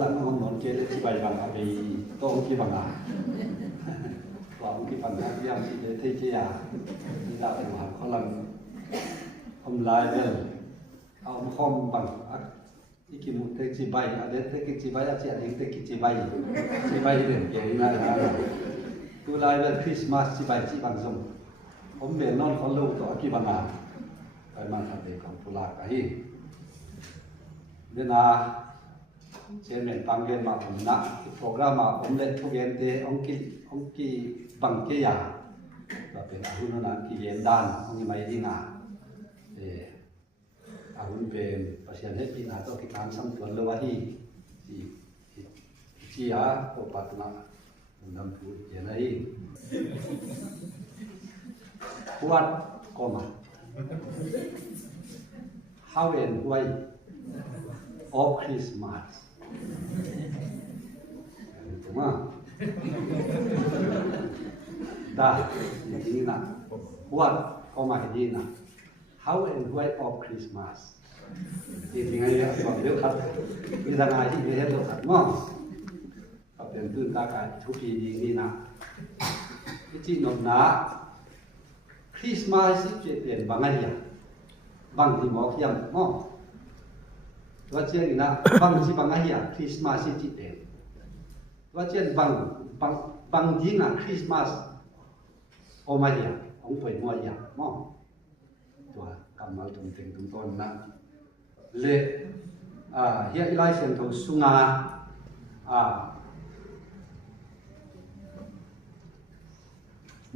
lang ang non ke le sibai bang abi to ong ki bang a wa ong ki bang a yang si le te che ya ni da ba kho lang om lai vel om khom bang iki mu te sibai a de te ki sibai a chi a ding te ki sibai den ke na tu lai vel Christmas sibai chi bang som om be non kho lo to ki bang aไปมาทำเองของตุลาไอ้เวลาเช่นเหมือนฟังเรียนมาผมนะโปรแกรมมาผมเล่นทุกเย็นเดองกีบังเกียร์ก็เป็นอาหุนนั้นที่เย็นด้านองค์ไม่ดีงาอาหุนเป็นประชาชนที่น่าต้องการสัมพันธ์เลวะที่ที่อาโอปัตนะนำผู้เย็นไอ้ขวดก็มาHow and why of Christmas ถูกมั้ยได้อย่างนี้นะ What ก็มาอย่างนี้นะ How and why of Christmas ที่จริงไอ้บอกเดี๋ยวครับมีทางไหนที่ไม่เห็นตัวสัตว์มั้งก็เป็นพื้นตากายทุกปีนี้นะที่จริงนนนะคริสต์มาสที่เปลี่ยนบางอย่างบางที่หมอกยังมองว่าเช่นนะบางที่บางอย่างคริสต์มาสที่เปลี่ยนว่าเช่นบางที่นะคริสต์มาสโอมาอย่างของไปมัวอย่างมองตัวกำลังตรงถึงตรงต้นนะเลยเฮียอีไลเซนโตสุงา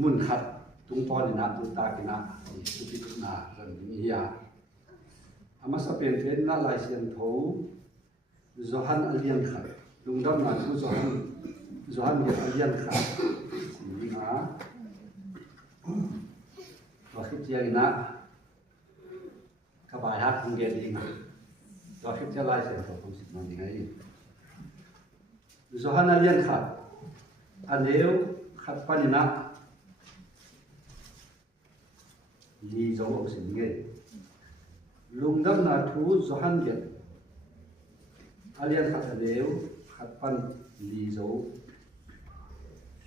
มุนขัดตรงตอนนี้นะตุตากินะสุพิตุนาเรื่องนี้ยาอามาสเปนเฟนน่าไลเซียนโถโจฮันอัลเลียนขัดลุงดำนันผู้โจฮันเดียอัลเลียนขัดนี่นะว่าคิดเจริญนะขบายฮักคุงเกดีนะว่าคิดจะไลเซียนโถคงสิมันยังไงโจฮันอัลเลียนขัดอันเดียวขัดปานินะลีโจอสิงเกลุงดำนาทูโจฮันเกตอาเลียนขัดเดียวขัดปันลีโจ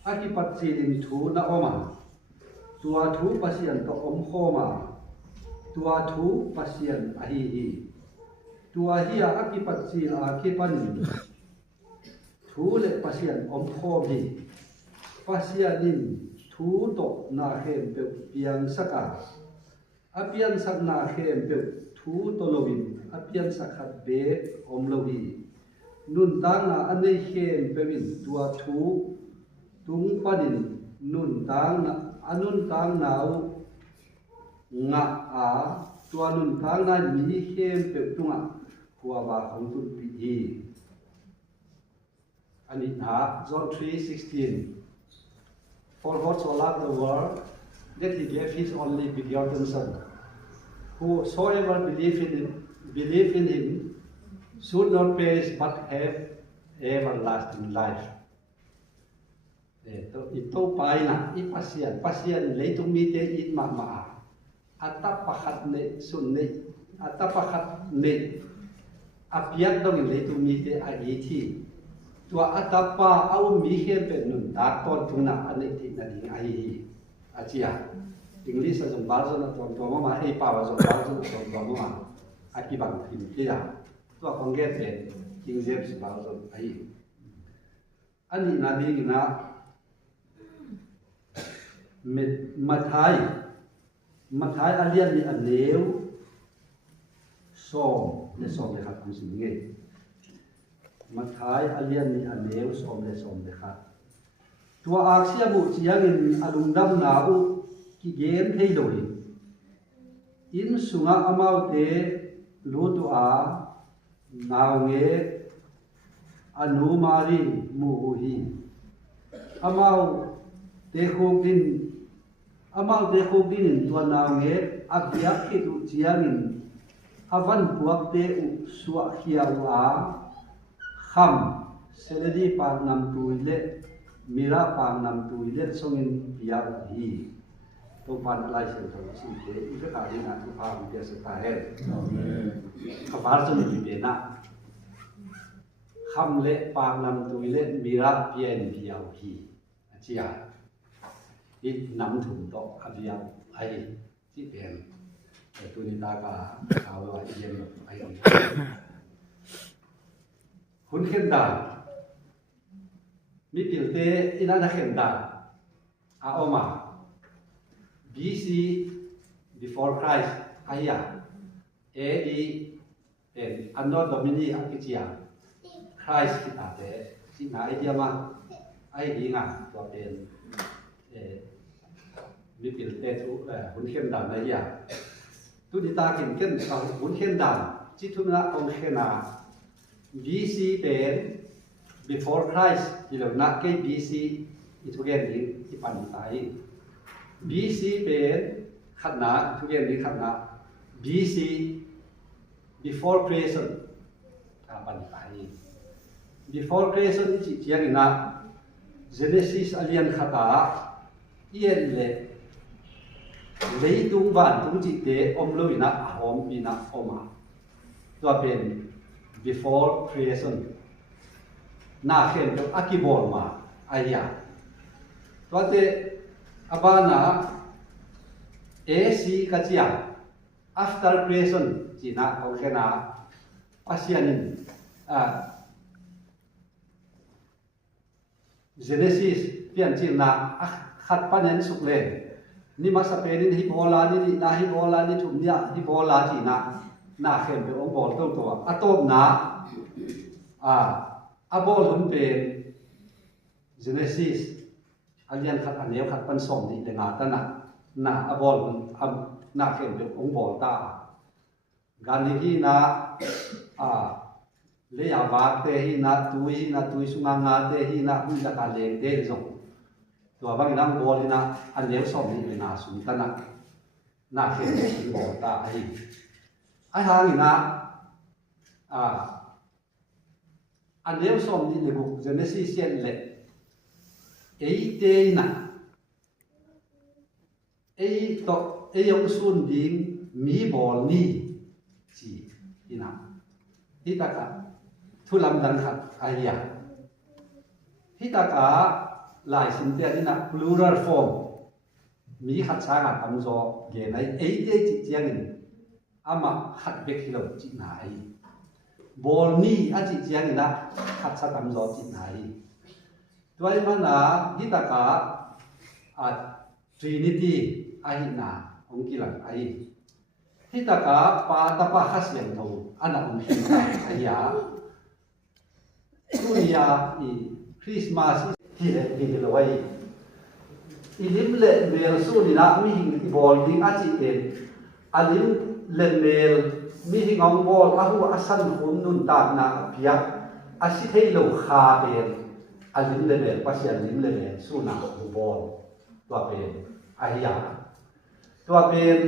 อากิปัจจิลินทูนาอมาตัวทูปัสยันตอมโคมาตัวทูปัสยันอหิหิตัวหิอากิปัจจิอากิปันทูเลปัสยันอมโคมีปัสยันินทูตกนาเขมเปียงสกาอาเปียนสักนาเขมเปทูโตโลวินอาเปียนสักขัดเบอมโลวีนุนตังนาอันนี้เขมเปวินตัวทูตุงปดินนุนตังนาอนุนตังนาวงะอาตัวนุนตังนามีเขมเปตุงะหัวบาของตุนปีอันนี้นะ John 3:16 For God so loved the world that he gave his only begotten Son. Whosoever believe in him should not perish but have everlasting life. Ito pa na ipasyan leitung mite it mama. Atapakat ne sunne atapakat ne apyak dong leitung mite agiti. ตัวอัตปาเอามีเขียนเป็นหนุนตาตอนทุนนักอันนี้ที่นั่นเองไอ้อาเจียอังกฤษส่งบาลส่วนตัวมาไอ้ป่าวส่งบาลส่วนตัวมาอากิบังพิมพ์ที่ละตัวคอนเกตเป็นคิงเซฟส์บาลส่วนไอ้อันนี้นาดีนะมาไทยอาเลียนนี่อันเดียวส่งเลยครับคุณสิงห์เงี้ยมาท้ายอาเลียนนี่อันเดียวสมเลยครับตัวอาเซียบุจียงินอลุงดำนาอุกิเกมเทโดยอินสุงะอมาวเตลูตัวนาวเงอนุมารีมูฮีอมาวเตโคกินตัวนาวเงอับยักขิดุจียงินอวันพวกเตอุสวะเขียวคำเสลดีปางนำตุยเล็ดมีราปางนำตุยเล็ดทรงอินพิยาฮีตัวปันอะไรเสียตัวสิ่งเดียวอีกการนี้นะทุกภาพมันจะสตาร์เฮดข้าพเจ้ามีเบียนะค คำเละปางนำตุยเละมีรักเพียนเพียวฮีเจียที่นำถุงโตอภิยาไอที่เป็นตุนิตากาเอาไว้เย็นไอคุณเข็นดามีปิลเตอินาเข็นดาอาอมา BC before Christ อายา AD เป็นอันโนดอมินีอากิจิยา Christ ที่ตาเตที่นาไอเดียมาไอดีงาตัวเป็นมีปิลเตทุคุณเข็นดาในยาตุนิตาเข็นคุณเข็นดาจิตุนะองเขนาBC เป็น before Christ ที่เรานักเก็ BC อีทุกอย่างนี้ที่ปันตาย BC เป็นขัดนาทุกอย่างนี้ขัดนา BC before creation ปันตาย before creation ที่เจียงนะ Genesis อเลียนขัดตาเอียนเลยตุงวันตุงจิตเตอมลุยนะหอมปีนะออกมาตัวเป็น before creation น่าเห็นกับอากิบอลมาอายาตัวเตอบานา AC กัจจยา after creation จีน่าเอาแค่น่าปัสยานินGenesis เปลี่ยนจีน่าขัดปันยันสุกเลนนี่มาสเปนินฮิโบลานี่นาฮิโบลานี่ถุงเนี่ยฮิโบลาจีน่าเห็นเป็นองค์บอลตัวอะตอมนาอาบอลหุ่นเป็น Genesis อเลียนขัดอันเดียวขัดปันสมนี่แต่งาตันน่ะอาบอลหุ่นน่าเห็นเป็นองค์บอลตาการนี้น่ะเลียบาเตหิน่ะตุยสุงางาเตหิน่ะหุ่นตะการเลงเตจงตัวบางนังบอลน่ะอันเดียวสมนี่เป็นนาสุนตันน่าเห็นเป็นองค์บอลตาไอ้ทางนี้นะอันเดียวสมนี่ในบุกเจเนซิสเช่นเล็กเตนะต่อยงสุนดิงมีบอลนี่จีนะที่ตากาทุลำดันขัดอายาที่ตากาหลายสินเตียนี่นะ plural form มีขัดช้างคำโจเกณฑ์ในเตจิเจียงนี่อามาขัดเบกฮิโลจินายบอลนี่อาจิเจียงนี่นะขัดสักคำโจจินายตัวนี้มันนะที่ตากาTrinity อาหินาองค์กิลังไอที่ตากาปาตาปะฮัสเยนโตอันนั้นองค์กิลังไอยาตุยาคริสต์มาสที่เล็กไว้ลิมเล่เมลสูนี่นะมีหิงบอลดิ้งอาจิเอ็นลิมเล่เมลมีหิงองบอลอาหูอาสันหุ่นนุนตากนาเพียอาศิเทโลคาเป็นลิมเล่เมลปัสยาลิมเล่เมลสูนาบอลตัวเป็นอายาตัวเป็น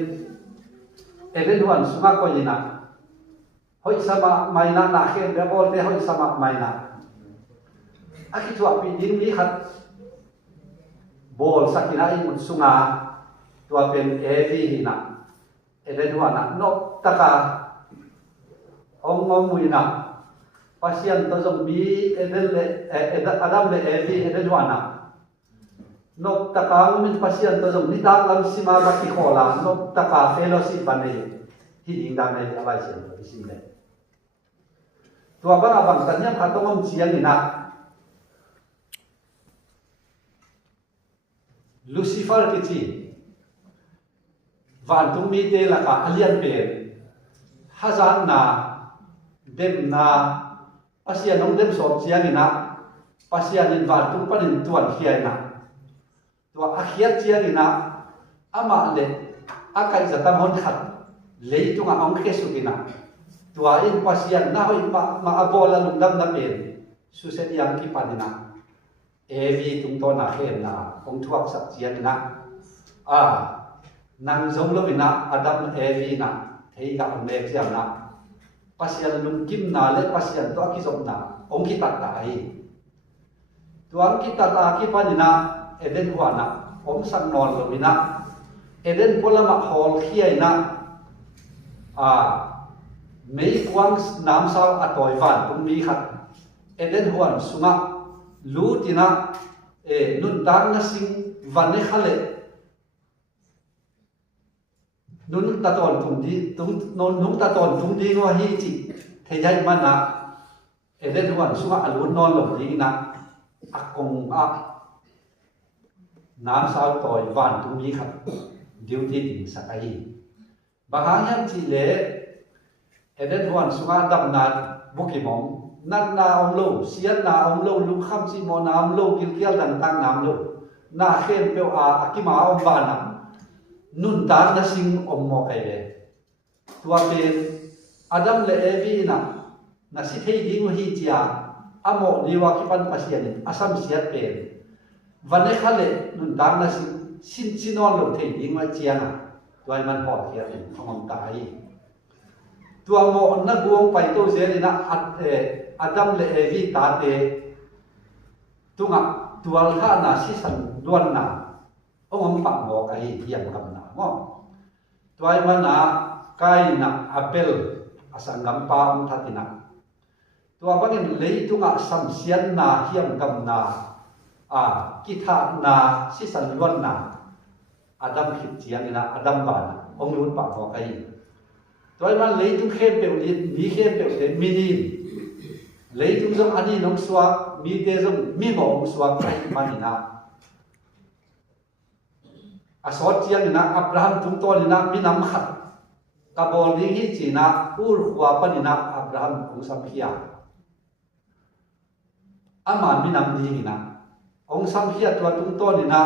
เอเดนวันสุนัขก็ยินะหอยสมาไม่นานาเข็นเดบอลเตหอยสมาไม่นาอาคิดว่าปีนี้มีขัดบอลสักกินาอิมุสุงาตัวเป็นเอวีหินะเอเดนวันนกตะกาองงมุยนะปัสยันตัวจงมีเอเดนเลอดัมเลเอวีเอเดนวันนกตะกามินปัสยันตัวจงนิดาลังสิมาบัติโคลานกตะกาเฟโลชิปันเนที่ยิงดังในอะไรเสียงตัวสิมเลตัวบ้าบังตันยังขัดต้องมั่งเสียงนี่นะลูซิเฟอร์กิจิวันตุมีเตละกาอเลียนเป็นฮัซานนาเดมนาปัสยาน้องเดมสอบเสียงนี่นะปัสยานินวันตุปันินตัวเขียนนะตัวอาเขียนเสียงนี่นะอามาเลอาใครจะทำหุ่นขัดเลยตัวองค์เคสุกินะตัวอินปัสยาน่าหิมาอบอลลุงดำนับเป็นสุเสดียังกีปานินะเอวีตุงโตนาเข็นนะองทวกสักเจียนนะนางจงลวินะอดัมเอวีนะเฮียกับเมฆเสียนะปัสยันลุงกิมนาเล็ปัสยันตัวกิจงนะองคิตัดตายตัวองคิตัดตาคิปานินะเอเดนหัวนะองสังนอนลวินะเอเดนพลมาฮอลเขียนะไม่กวางน้ำสาวอตอยวันตุงมีขัด eden huan sunga lutina nun dang na sing vanne khale nun ta ton thung di nun ta ton thung di no hi chi thejai mana eden huan sunga alun non lo ding na akong a nam sao toy van tum hi khat duty ting sakai bahang chi le eden huan sunga dam na bukimong nan na om lo sian na om lo lu kham si mo na om lo kil kial dan tang nam lo na khem pe a akima om ba na nun dan na sing om mo kai le tua pen adam le evi na si thei ding hi chia amo liwa ki pan pasian asam siat pen vanne khale nun dan na sin sinon lo thei ding ma chia na toy man ho kia thong tai tua mo na buong pai to je na adam le evi ta te tunga tual kha na si san duan na ong pa mo kai hiam kam na mo toy mana kai na apel asangam pa om thatina tua bangin le tunga sam sian na hiam kam na kitha na si san duan na adam khit chiang na adam ba na ong lut pa mo kai toy man le tung khem pe mi khem pe mini le tung jong ani nong swa mi te jong mi mo swa kai manina asot chiang na abraham tung to ni na mi nam khat ka bol ding hi chi na ur khwa panina abraham ong sam khia ama mi nam ni na ong sam khia to tung to ni na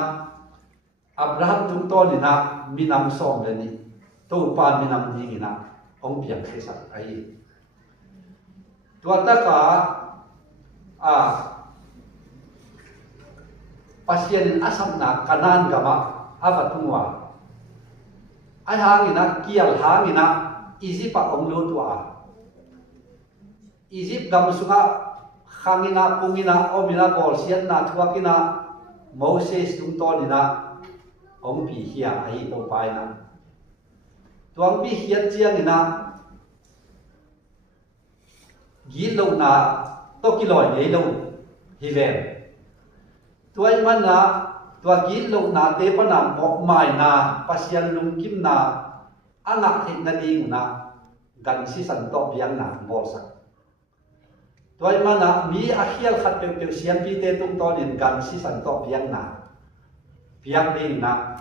abraham tung to ni na mi nam som le ni to pa mi nam ni na ong piang khesa ai tua ta ka pasien asam na kanan gama avatungwa ai hangina kial hangina Egypt ong lo tua Egypt gam sunga khangina pungina omina bol sian na thuakina Moses tung to ni na ong pi hia ai to pai na tuang pi hiat chiang ina gi lo na to ki loi nei lo hi ven tuai man na tua gi lo na te pa na mo mai na pasian lung kim na anga thik na ding na gan si san to biang na mol sak tuai man na mi a khial khat pe pe sian pi te tung to nin gan si san to biang na biang ding na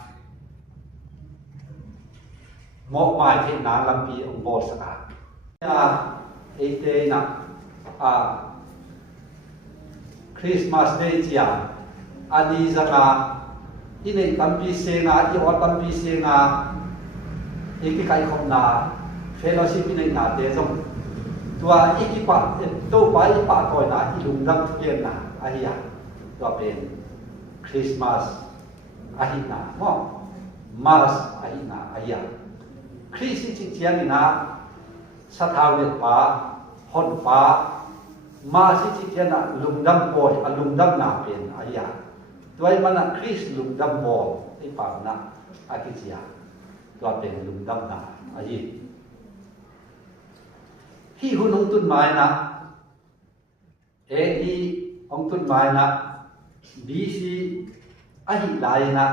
mo mai thik na lam pi ong bol saka ete na Christmas day chia ani zanga ine tampi senga I o tampi senga iki kai khom na fellowship ine na te jong tua iki pa to pai pa ko na ilung dam ke na ahia to pen Christmas ahina mo Mars ahina ahia Christ chi chiang ina sathaw pa hon pa ma si chi chiang na lungdam poi alungdam na pen aya toy mana Christ lungdam mo I pa na akichia to pen lungdam na ai hi hunong tun mai na hi ong tun mai na BC ahi lai na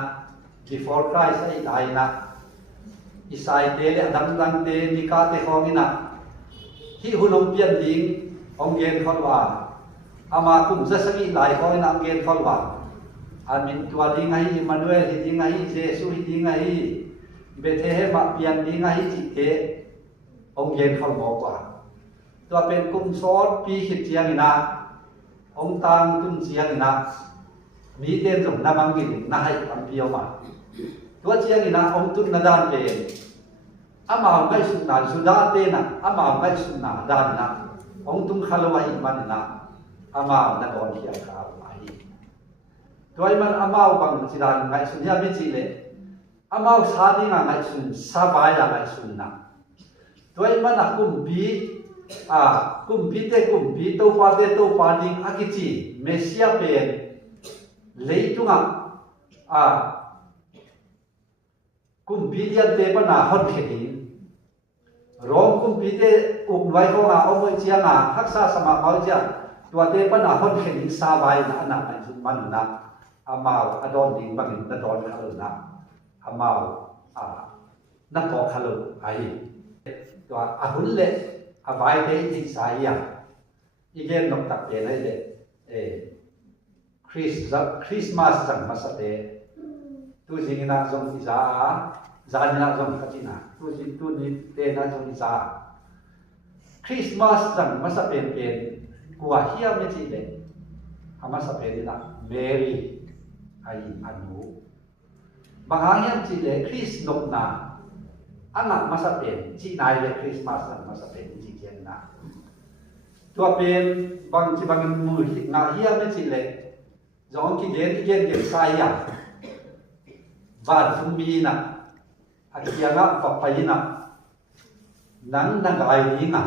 before Christ ahi lai na isai te le dang dang te nika te khongina hi hunong pian ding ong gen kholwa ama kum za sangi lai khongina ong gen kholwa amin tua ding ai Emmanuel hi ding ai Jesus hi ding ai Bethlehem ma pian ding ai chi te ong gen kholmo kwa tua pen kum sot pi khit chiang ina ong tang tun chiang ina mi ten jong na mang gi na hai am piao ma tua chiang ina ong tun na dan pe ama ngai sun na suda te na ama ngai sun na dan na ong tum khalawa hi man na ama na don hiam kha ai toy man ama bang chidan ngai sun ya bi chi le ama sa di nga ngai sun sa ba ya ngai sun na toy man a kum bi te kum bi to pa ding akichi mesia pen leitunga kum bi dian te pa na hon khedi rom kum bi te uk wai ko nga omoi chianga haksa sama mau cha ตัวเตปนาฮอนเข็นซาไวนะอันนั้นมันนะอามาวอดอนดิงบังนะดอนคาลนะอามาวนักคาลไอตัวอาหุนเลอาวายเตจิสายาอีเกนนกตักเตนเลคริสต์มาสจังมาสเตtu jing na jong isa za na jong khatina tu jing tu ni te na jong isa Christmas jang masa pen pen kwa hiya me chi le ama sa pen na Mary ai anu bahayam chi le Chris nok na anak masa pen chi nai le Christmas jang masa pen chi chen na tua pen bang chi bang mu na hiya me chi le jong ki gen sai ya van fumi na akianga papayina nang nagai ni na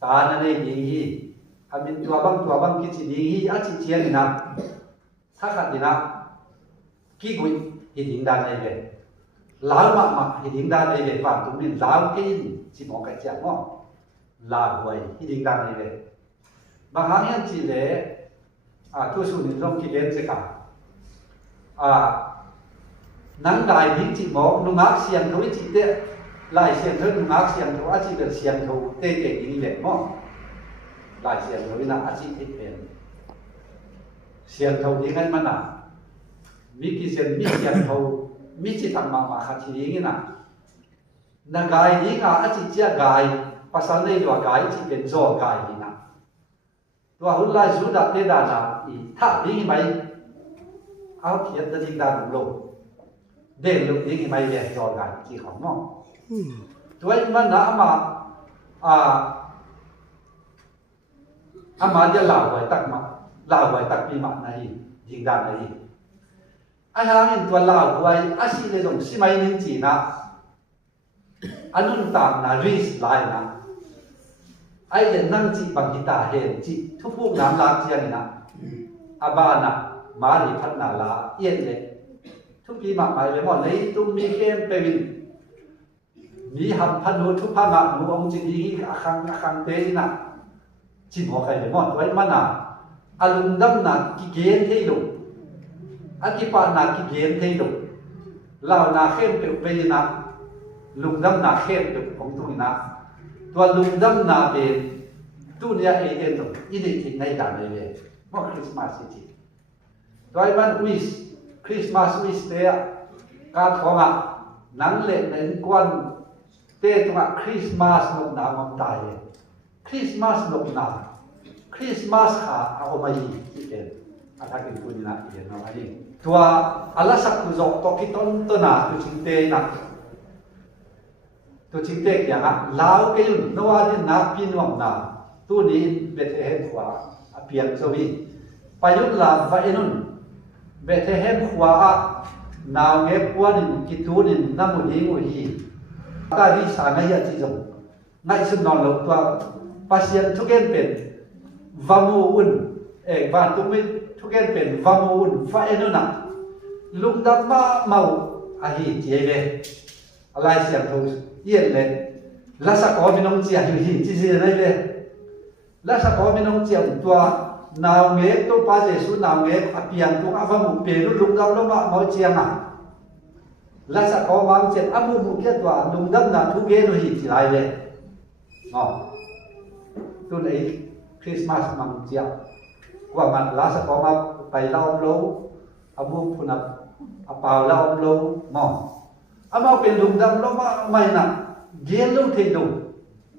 ta na ne ni amin tua bang ki chi ni a chi chian na tha khat ni na ki gui hi ding dan ne le lao ma hi ding dan ne le van tu min lao ki chi mo ka cha mo la hoi hi ding dan ne le ba hang yan chi le tu su ni rong ki len se ka nang dai ni chi mo nu ngak siang tho chi te lai siang tho nu ngak siang tho a chi be siang tho te te ni le mo lai siang tho na a chi te pen siang tho ni ngan mana mi ki siang tho mi chi tang ma kha chi ni na na gai ni nga a chi chia gai pasal nei lo gai chi ben zo gai ni na to hun lai su da te da na i tha ni mai ao thiet da ding da loเด่นลูกนี้ไม่เรียนจอกันที่ของน้องตัวมันนะมามาจะลาวไว้ตักปีมาในยิงด้านในอาหารตัวลาวไว้อาชีพในตรงสิไม่นินจีนะอันนู้นต่างนะรีสไลน์นะไอ้เด็กนั่งจีบังฮิตาเห็นจีทุกพวกน้ำล้างเจียนนะอาบานะมาลีพัฒนาลาเอียนเลยทุกปีมาไปเลยว่าในตุ้มมีเข้มไปวินมีหับพันนูทุกพามาหนูองจีนีอาคังเตนะจิมหัวใครเลยว่าไว้มันนะอารมณ์ดำนะกิเกนเทลุอากิปานะกิเกนเทลุเรานาเข้มไปนะลุงดำนะเข้มไปของตุ้ยนะตัวลุงดำนะเป็นตู้เนี่ยไอเดียตรงอินดิทิในด่านเลยว่าคริสต์มาสจริงตัวไอ้มันวิสคริสต์มาสวิสเตะการของนังเล่นในกวนเตะตรงคริสต์มาสนกนามันตายคริสต์มาสนกนาคริสต์มาสขาเอามาอีที่เป็นอาทักกินคุณนะเห็นเอาไว้ตัวอาลาสักตัวจอกตกิต้นตัวนาตัวจิงเตนะตัวจิงเตอย่างลาวก็ยุ่นนวาดินนักพินวังนาตัวนี้เบเทเฮมขวาเปียงสวีไปยุ่นลาวไปนุ่นเบเทเฮมขวานาวเงปวนินกิตูนินน้ำมันหิงหีตาดีสางัยจิจงไงสุนนอนหลบตัวปัสยันทุกเกนเป็นวามูอุนบ้านตุ้มทุกเกนเป็นวามูอุนฟ้าเอ็นน่ะลุงดับมาเมาอาฮีเจเวอะไรเสียงทูเย็นเลยลักษณะของพี่น้องเจียอยู่ที่จีจีนั่นเลยลักษณะของพี่น้องเจียตัวนาวเงยตัวป้าเจสุนาวเงยอภิยังตัวอาฟังมุเปรุลุงดับลงมาเมาเจียงอ่ะลักษณะของบางเจ็ดอาบุมุเกียตัวลุงดับน่ะทุกเกนหีที่ไรเลยอ๋อตัวไหนคริสต์มาสมังเจียกว่ามันลักษณะของมาไปเล่าโลอาบุพุนับอาเปล่าเล่าโลมองอามาเป็นลุงดับลงมาไม่น่ะเกนโลเทโล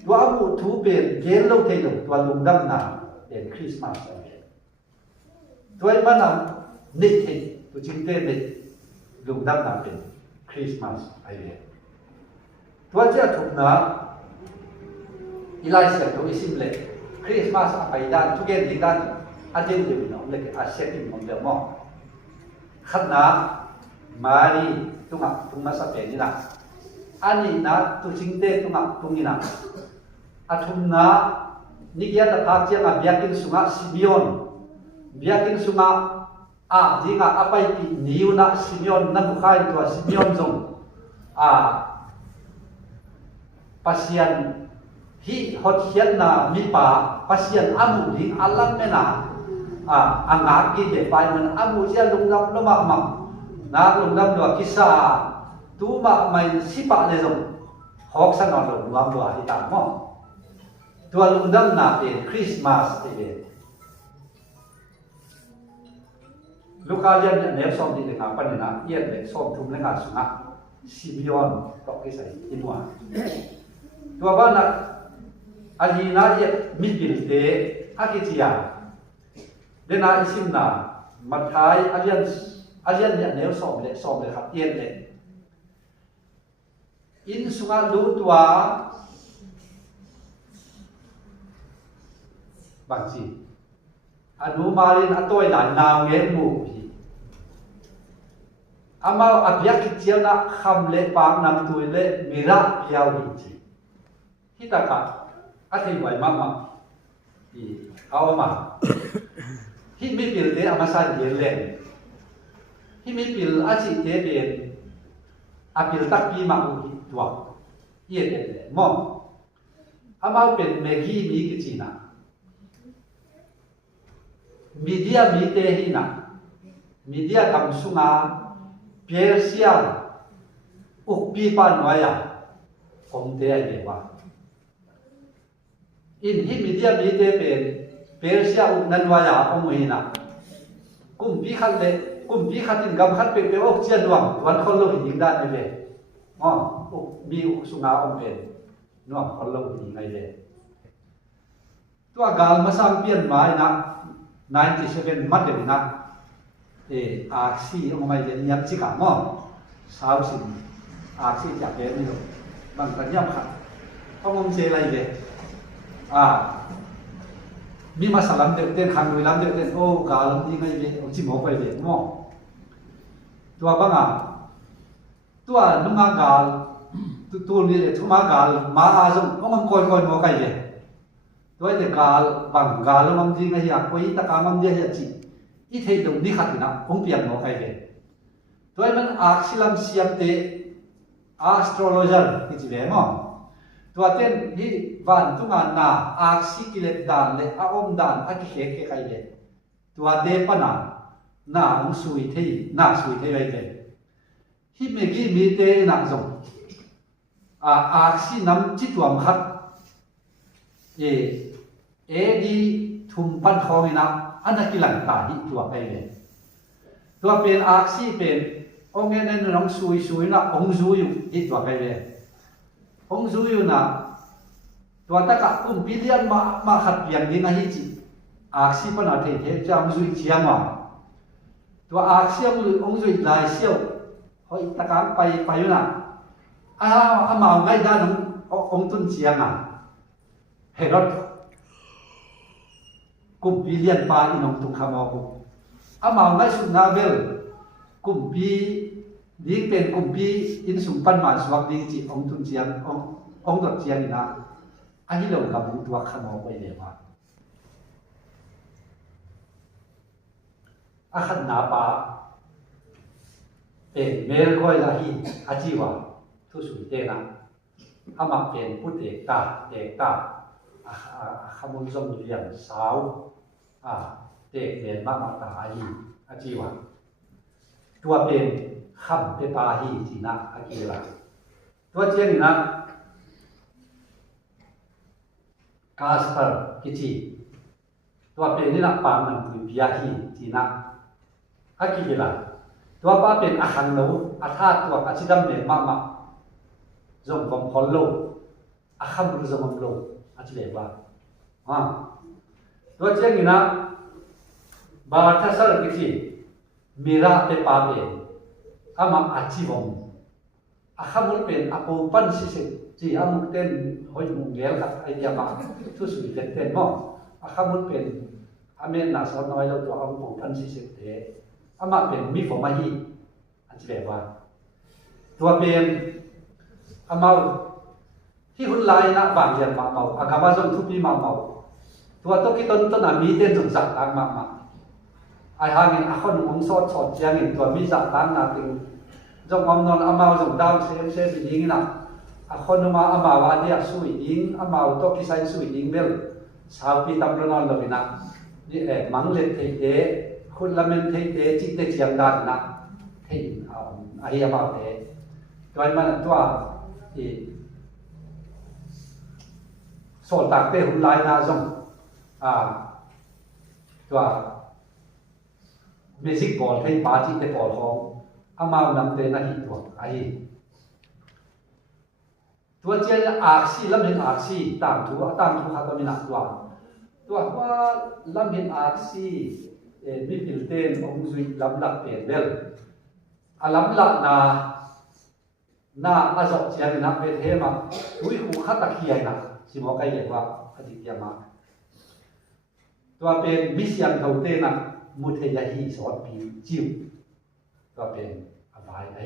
ตัวอาบุทุเป็นเกนโลเทโลตัวลุงดับน่ะเป็นคริสต์มาสตัวมันน่ะนิดตัวจริงเต้นิดลุงดับน่ะเป็นคริสต์มาสไอเดียตัวเจ้าถูกนะอีไลเซียตัวอิสิมเล่คริสต์มาสไปด้านทุกเย็นดีด้านอาเจนเดียวน้องเล็กอาเซียนมองเดียวมองขัดนะมาดีตุงมาสเปนนี่นะอันนี้นะตัวจริงเต้ตุงนี่นะอาทุมนะนี่แกจะพาเจ้าเบียกินสุงะซิมิออนเบียกินสุงะจริงอะไปปีนิวนะซิมิออนนั่นบุคคลตัวซิมิออนจงปัสยัน hi hot hian na mi pa pasian amu ding alam mena anga ki de pai man amu sia lungdam lo ma na lungdam do kisa tu ma mai sipa le jong hok san on lo nuam do hi ta mo tua lungdam na pe Christmas te Lucalian ne som di nga panina yen le som thum le nga sunga Simeon to ke sai inwa tua bana alina ye mibil te akitia dena isimna mathai alian ne ne som le khat yen le in sunga lu tua bangji anu marin atoi dan naw ngen mu amau abyak chiana kham le pang nam tui le mira piao hi chi hitaka athei wai mama i awama hi mi pil te amasan yen len hi mi pil achi te ben apil tak pi ma u tua ye le mo amau pen megi mi ki china media mi te hina media kam sunga Persia ukpi panwaya om te ai wa in hi media mi te pen Persia uknanwaya om hina kumpi khatin gam khat pe ok chian wang wan khol lo hin dan ne le mi sunga om pen nuam khol lo hin ngai le tua gal masang pian mai na 97 mat de na aksi omai je nyap chika mo sau sin aksi ja ke ni lo bang kan nyap kha ông che lai de mi masalam de ten khang wi lam de ten o gal ni ngai be o chi mo pai de mo tua banga tua nunga gal tu ni le thuma gal ma a jong ông koi mo kai de toy de gal bang gal mam ji ngai ya koi ta ka mam de ya chi i thei dong ni khatina ong pian mo kai de toy man axilam siam te astrologer ki chi ve mo tua ten hi van tunga na axi kilet dan le a om dan a ki he ke kai de tua de pana na ong sui thei ai de hi me gi mi te na jong axi nam chi tuam khat di thum pan khong ina anakilan ta hi tua kai le tua pen aksi pen ong en nong sui na ong zu yu hi tua kai le ong zu yu na tua ta ka kum bilian ma khat pian ni na hi chi aksi pan a the cham zui chiang ma tua aksi ong zui lai siao hoi ta ka pai yu na ma ngai da nong ong tun chiang a Herod kum bilian pa inong tung khamo ko amao ngai su navel kum bi ding pen kum bi in sum pan ma swak ding chi ong tun chiang ong dot chiang na ani lo ka bu tua khamo ko le ma a khat na pa mel koi la hi ajiwa thu su te na ama pen put te ta khamun zong lian sao te pen ma ta ai ajiwa tua pen kham te pa hi china akila tua chen na Kasper kichi tua pen ni na pa nam pu bia hi china akila tua pa pen a hang lo a tha tua achidam le ma zong vom hollo a kham ru zong lo achile ba to cheng ina ba tha sar kichi mira te pa pe ama achibom a khamul pen apo pan si se chi amuk ten hoi mu ngel ka ai ya ma tu su ten mo a khamul pen amen na so noi lo to am po pan si se te ama pen mi fo ma hi achile ba to pen amau hi hun lai na bang yan ma mau agama zong thupi ma mau tua to ki ton na mi ten jong sak tak ma ai hangin a khon ong so chot chiang in tua mi sak tak na ting jong om non amau jong dau se bi ding na คนมาอามาวาเดียสุยดิงอามาวตกิไซสุยดิงเบลสาวปีตำรนอนลวินะนี่มังเล็ดเทเตคุณละเมนเทเตจิตเตเจียงดานนะเทอายามาวเตตัวมันตัวโซนตักเตหุ่นลายนาซงตัวเมซิกบอลให้ปาจิตเตบอลของอามาวนับเตนะฮิตัวไอตัวเจนอาซีลำเห็นอาซีตามทัวฮัตมินักตัวว่าลำเห็นอาซีมีพิลเตนองซุยลำลักเปลี่ยนเบลลำลักนาอาจจะยังนับเป็นเทมาอุ้ยคู่ขัดตะเคียนนะสิบอกใครเรียกว่าอดีตยามาตัวเป็นมิสยันเท่าเตนะมุทยาฮีสอนปีจิวตัวเป็นอบายไอ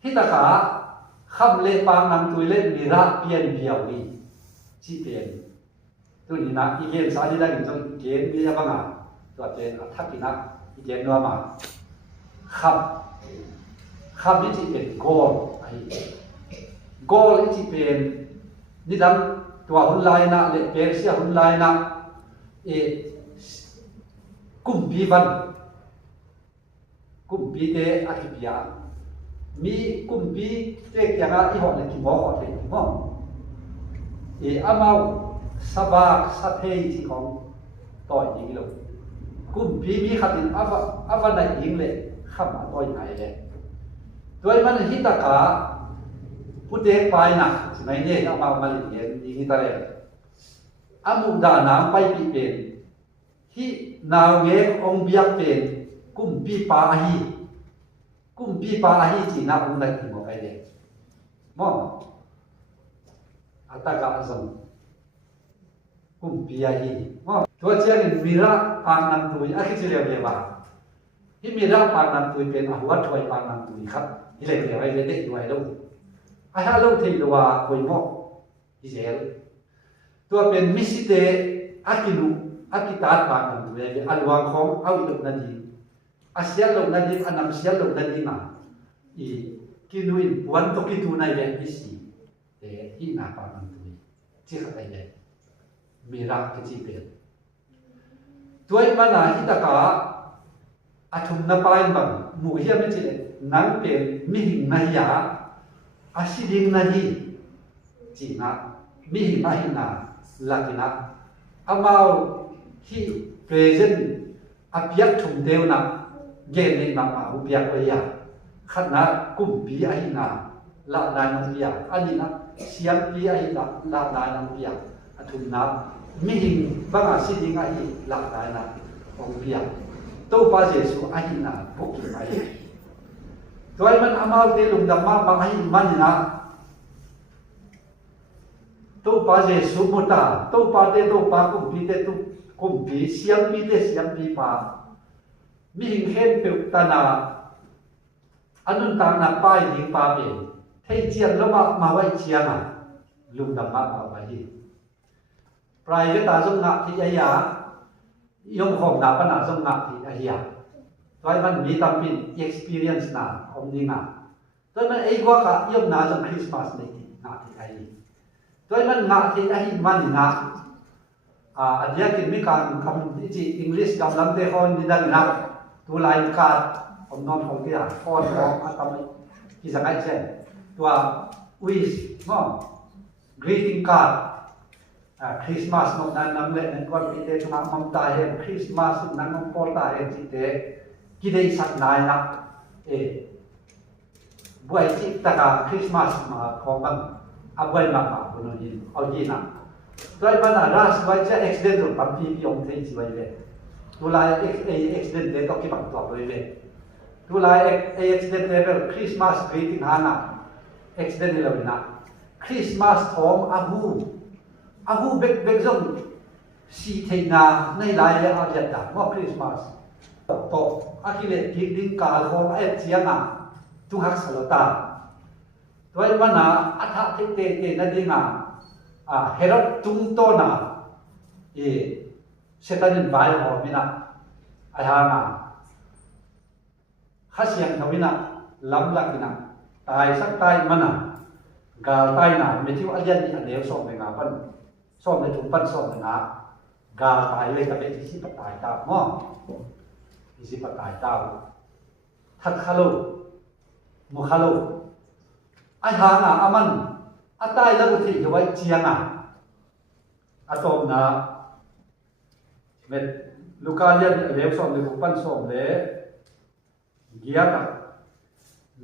ที่ตะขาคำเล่ปางนำตัวเล่มีรักเปลี่ยนเบียวนี่ที่เป็นตัวนี้นะอีเกณฑ์สาธิตได้ถึงตัวเกณฑ์มีอะไรบ้างตัวเป็นทักกินะอีเกณฑ์นัวมาคำนี้ที่เป็นโกลที่เป็นนี่ดังตัวหุ่นลายนะเล็กเปรเสียหุ่นลายนะกุมปีวันกุมปีเตอคิปิยามีกุมปีเตกยังอ่ะอีหอเนี่ยกี่หม้อหอเทกี่หม้ออามาสบากสะเทยที่ของต่อยยิงเลยกุมปีมีขัดอินอวันไหนยิงเลยข้ามมาต่อยไหนเลยโดยมันฮิตากาพุทธเอกไปนะสมัยนี้อามาเรียนยิงตะเลยอามุดาน้ำไปปีเป็นที่นาวเงกองเบียกเป็นกุมปีปาฮีจีน่าอุ้งได้ที่บอกไอ้เด็กมองอัตตากาซังกุมปีอาฮีมองตัวเจ้านี่มีรักปางนันตุยอาคิจิเรียเบียบาที่มีรักปางนันตุยเป็นอหัวถอยปางนันตุยครับที่เรียกไว้เด็กด้วยลูกอาหารลูกที่ตัวคุยมอกอิเซลตัวเป็นมิสิเตอากิตาปางนันตุยเป็นอัลวังของเอาอีกนั่นดีอาเซียนลงนั่นดีอันนั้นเซียนลงนั่นดีมากินุนวันตกิตูนายเวนิสีที่นาปานันตุยที่เขาไปเลยมีรักที่เป็นตัวมันน่ะที่ตะกาอาทุมนาปายบังมูเฮียไม่ใช่นั่งเป็นมิหิงนายาอาศิดิงนาฮีจีนะมิหิงนาฮีนาลักินะอามาที่เพรเซนอาเปียกทุมเทวนะเย็นในมาอุเปียกเลยาขัดนะกุมปีอาหินาละนายนังเปียอันนี้นะเสียงปีอาหินะละนายนังเปียอาทุมนะมิหิงบังอาศิดิงอาหิละนายนะองเปียตัวป้าเจสุอาหินาพวกอะไรตัวมันอามาเตลุงดำมาบางอาหิมันนะตัวป้าเจสุมุตาตัวป้าเตตัวป้ากุมปีเตตัวกุมปีเสียงปีเตเสียงปีป้ามีหิงเห็นเปิดตานาอันนั้นต่างนับป้ายหิงป้าเป็นให้เจียนแล้วมาไว้เจียงลุงดำมาไว้ปลายก็ตาสงฆ์ที่อายายงของนาปนาสงฆ์ที่อายาโดยมันมีตามเป็น experience นาของนี่นาโดยมันไอ้กว่าก็ยงนาจงคริสต์มาสในที่นาที่อายโดยมันนาที่อายมันนาอันนี้คือมีการคำที่อังกฤษกำลังเตะคนนี่ดังนะตัวลายการผมนอนของที่อ่ะฟอนของอาตมาที่สังเกตเช่นตัว wish มั้ง greeting card คริสต์มาสนั่นนั่นเลยนั่นก็มีเด็กมามั่งตาเห็นคริสต์มาสนั่นมั่งพอตาเห็นที่เด็กกิเลสนายนะบ่อยที่ตะการคริสต์มาสมาของมันเอาไว้มาคนนี้เอายีน่ะโดยมันรัสไว้จะ accidental ปั๊มพีพีองเทนจิไว้เลยตัวลาย accident เด็กก็คิดแบบตัวเลยตัวลาย accident level Christmas greeting ฮานะ accident level นะ Christmas ของอาหูเบกจงสีเทนาในลายอาเดียดว่า Christmas ต่ออาคิเลกิดิงกาลของเอเจียงตุหักสลตาโดยมันนะอัฐเตนั่นเองเฮรัตตุงโตนาเซตันินบายหอมินะอาหานะข้าเสียงทวินะล้ำลักนะตายสักตายมันนะ กาใต้หนาเมทิวอันยันนี่อันเดียวส่งในงาปันส่งในถุงปันส่งในงากาตายเลยกับเป็นที่ปัตตายตาหม้อที่ปัตตายตาทัดคาโลมุคาโลไอหางาอามันอัตายแล้วก็ที่จะไว้เจียงอะตอมนะเม็ดลูกาเลียนเลี้ยวส่งในถุงปันส่งเลยเกียร์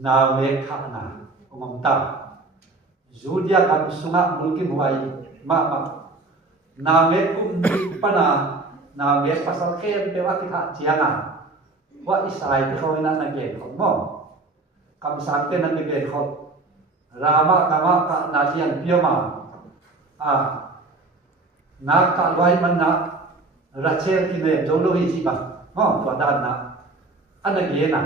นาเมฆานาองค์ตาจูเดียกันสุนัขมุลกิมไว้มานาเมฆกุมปนานาเมฆภาษาเคนเปว่าที่ขาเจียงว่าอิสราเอลที่เขาในนั้นเก่งของมั่งคำสั่งเต้นนั้นเก่งของรามะกามะกะนาเทียนเปียมานักการไว้มันนักรัชเชลที่เนี่ยจงรู้หิจิบังมั่งตัวด้านนะอันนั้นเกี่ยนะ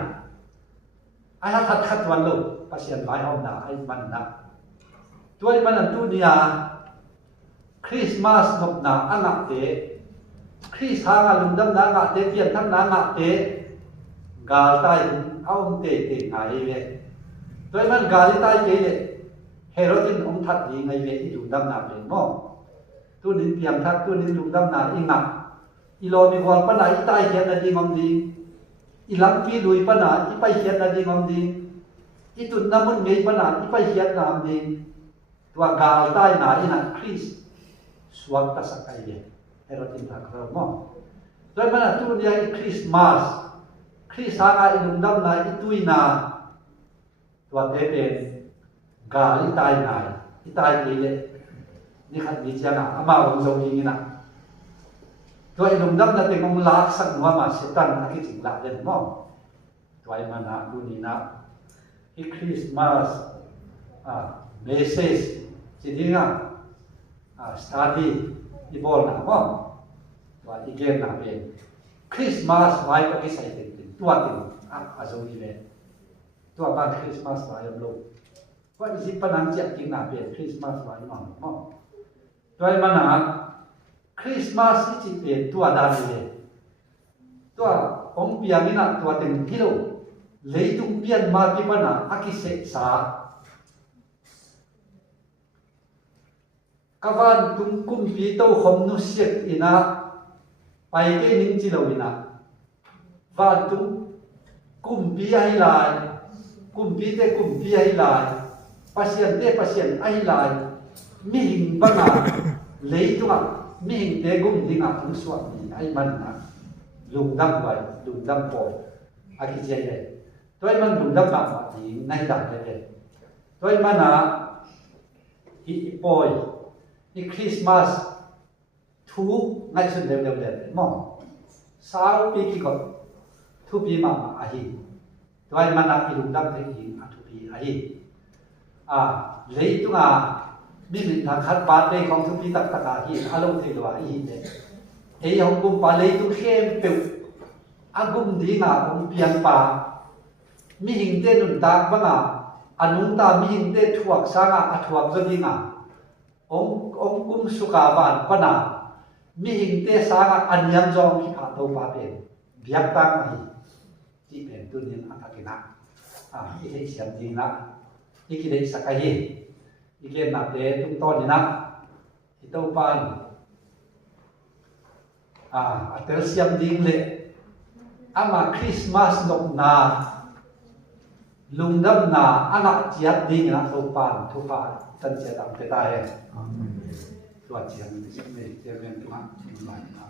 ไอ้ทัดวันลูกภาษาไว้ห้องนะไอ้มันนะตัวมันนั่นตัวเนี่ยคริสต์มาสนกนาอันนักเตะคริสต์หางลุงดำนางะเตะเพียนทั้งนางะเตะกาลใต้เอาเตะเตะไงเลยตัวมันกาลใต้เตะเฮโรดินองทัดดีไงเลยที่ลุงดำนาเป็นมั่งตัวนี้เพียงทัดตัวนี้ลุงดำนาอีนักอีโลมีความปัญหาอีใต้เขียนนาดีงอมดีอีหลังปีลุยปัญหาอีไปเขียนนาดีงอมดีอีตุนน้ำมันเงยปัญหาอีไปเขียนนามดีตัวกาลใต้หนาอีนักคริสสวงตัสกายเฮโรดินทักเรามั่งโดยมันตัวนี้คริสต์มาสคริสต์หางอินุดำนาอีตุยนาตัวเตเป็นกาลิตายนายอีตายเยนี่ขัดมีเจ้าหน้าอามาองค์ทรงยิงนะตัวอินุดำนาเป็นองค์ลักษณะมาเสตันอากิจิงละเด่นมั่งตัวมันนะดูนี่นะอีคริสต์มาสเมสเซจจริงๆstudy อีบอลนะมั่งตัวอีเกนนะเป็นคริสต์มาสไว้ก็ไม่ใส่ถึงตัวถึงอาจจะมีเลยตัวบ้านคริสต์มาสไว้ยังลงว่าอีสิปนังเจ็บจริงนะเป็นคริสต์มาสไว้มั่งตัวมันนะคริสต์มาสที่เป็นตัวดาเลยตัวองค์เปียนี่นะตัวถึงที่เราเลยตุ้งเปียนมาที่มันนะอากิเสสากวันตุงกุมปีโตขมนุเสียอินะไปเกนิงจิโลอินะวันตุงกุมปีไอลายกุมปีเตกุมปีไอลายปัสยันเตปัสยันไอลายมิหิงบังอาเลยตุงมิหิงเตกุมดิงอาตุงสวดไอมันนะลุงดำไว้ลุงดำโปอากิเจเลยตัวมันลุงดำแบบนี้ในดับเลยตัวมันนะอีปอยอีคริสต์มาสทุกในสุดเร็วๆมั่งสาวปีกี่ก่อนทุกปีมาอาหิตัวมันนักอีลุงดำเทียงทุกปีอาหิเลยตุงมีมิตรขัดปาเตของทุกปีตักอาหิอารมณ์ที่ตัวอาหิเนี่ยเอ้ยของกุมปาเลยตุงเข้มเปิวอากุมดีงาองเปียงปามีหิงเตนุนตากบ้างอนุนตามีหิงเตถวกสางถวกจดีงาองกุมสุกาวันปนามีหิงเตสางอันยังจองที่ขาดตัวปาเป็นเบียบตั้งให้ที่เป็นตัวนี้อัตกินะอีกเสียงจริงนะอีกได้สักให้อีกนับเตะตุ้งต้นนี่นะที่ตัวปานอัตเสียงจริงเลยอามาคริสต์มาสนกนาลุงดำนาอาณาเจียดดิ่งนะตัวปานทุกปานตันเจียดำเตตายตัวเจียดนี่ไม่เจียดเป็นตัวมันหลายนะ